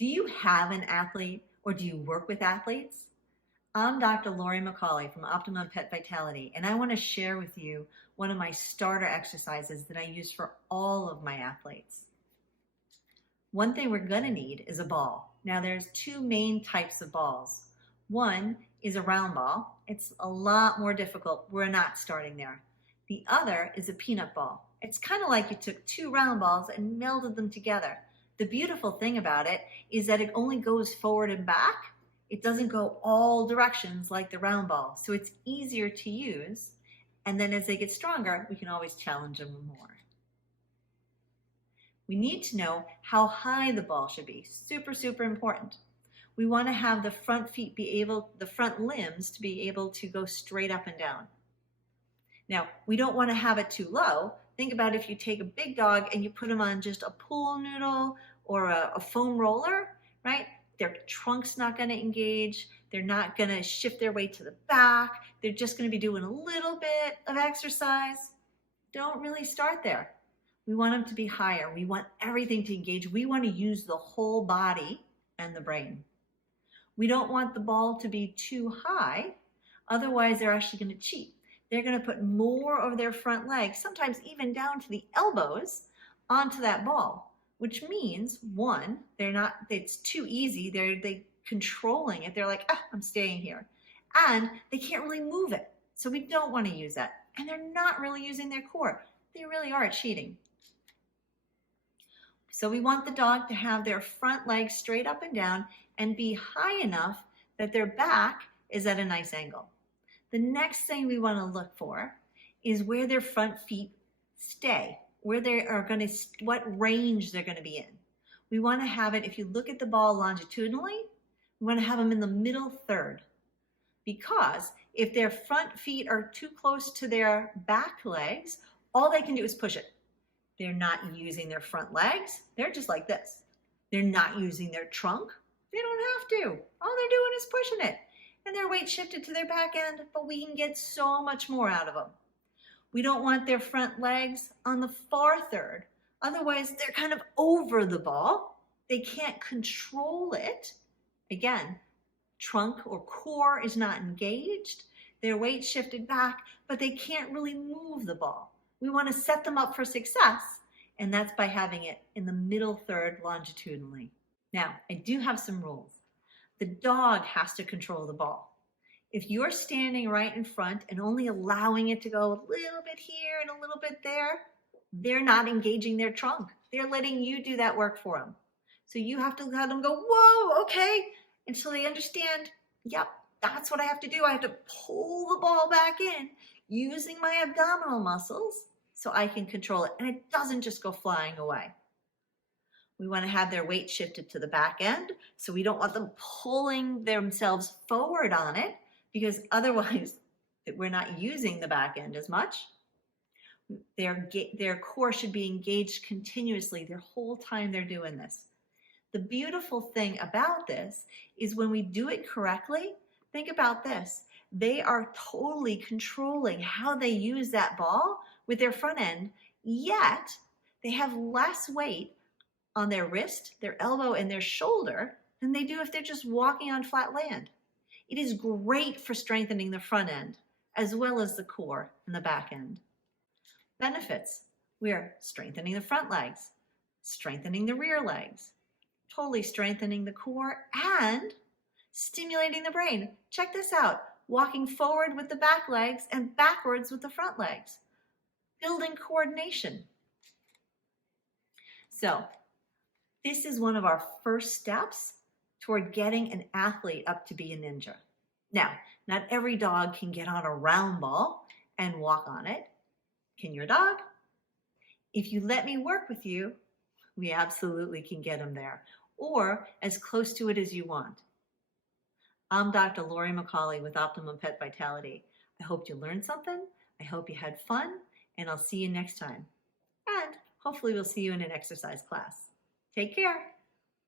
Do you have an athlete or do you work with athletes? I'm Dr. Laurie McCauley from Optimum Pet Vitality, and I want to share with you one of my starter exercises that I use for all of my athletes. One thing we're going to need is a ball. Now there's two main types of balls. One is a round ball. It's a lot more difficult. We're not starting there. The other is a peanut ball. It's kind of like you took two round balls and melded them together. The beautiful thing about it is that it only goes forward and back. It doesn't go all directions like the round ball, so it's easier to use. And then as they get stronger, we can always challenge them more. We need to know how high the ball should be. Super, super important. We want to have the front feet the front limbs to be able to go straight up and down. Now, we don't want to have it too low. Think about if you take a big dog and you put them on just a pool noodle or a foam roller, right? Their trunk's not going to engage. They're not going to shift their weight to the back. They're just going to be doing a little bit of exercise. Don't really start there. We want them to be higher. We want everything to engage. We want to use the whole body and the brain. We don't want the ball to be too high. Otherwise, they're actually going to cheat. They're going to put more of their front legs, sometimes even down to the elbows, onto that ball, which means, one, it's too easy. They're controlling it. They're like, I'm staying here. And they can't really move it. So we don't want to use that. And they're not really using their core. They really are cheating. So we want the dog to have their front legs straight up and down and be high enough that their back is at a nice angle. The next thing we want to look for is where their front feet stay, where they are going to, what range they're going to be in. We want to have it, if you look at the ball longitudinally, we want to have them in the middle third. Because if their front feet are too close to their back legs, all they can do is push it. They're not using their front legs. They're just like this. They're not using their trunk. They don't have to. All they're doing is pushing it. And their weight shifted to their back end, but we can get so much more out of them. We don't want their front legs on the far third. Otherwise, they're kind of over the ball. They can't control it. Again, trunk or core is not engaged. Their weight shifted back, but they can't really move the ball. We want to set them up for success, and that's by having it in the middle third longitudinally. Now, I do have some rules. The dog has to control the ball. If you're standing right in front and only allowing it to go a little bit here and a little bit there, they're not engaging their trunk. They're letting you do that work for them. So you have to let them go, whoa, okay, until they understand, yep, that's what I have to do. I have to pull the ball back in using my abdominal muscles so I can control it. And it doesn't just go flying away. We want to have their weight shifted to the back end, so we don't want them pulling themselves forward on it, because otherwise we're not using the back end as much. Their core should be engaged continuously their whole time they're doing this. The beautiful thing about this is when we do it correctly, think about this. They are totally controlling how they use that ball with their front end, yet they have less weight on their wrist, their elbow, and their shoulder than they do if they're just walking on flat land. It is great for strengthening the front end as well as the core and the back end. Benefits: we are strengthening the front legs, strengthening the rear legs, totally strengthening the core, and stimulating the brain. Check this out. Walking forward with the back legs and backwards with the front legs. Building coordination. So, this is one of our first steps toward getting an athlete up to be a ninja. Now, not every dog can get on a round ball and walk on it. Can your dog? If you let me work with you, we absolutely can get them there, or as close to it as you want. I'm Dr. Laurie McCauley with Optimum Pet Vitality. I hope you learned something. I hope you had fun, and I'll see you next time. And hopefully we'll see you in an exercise class. Take care.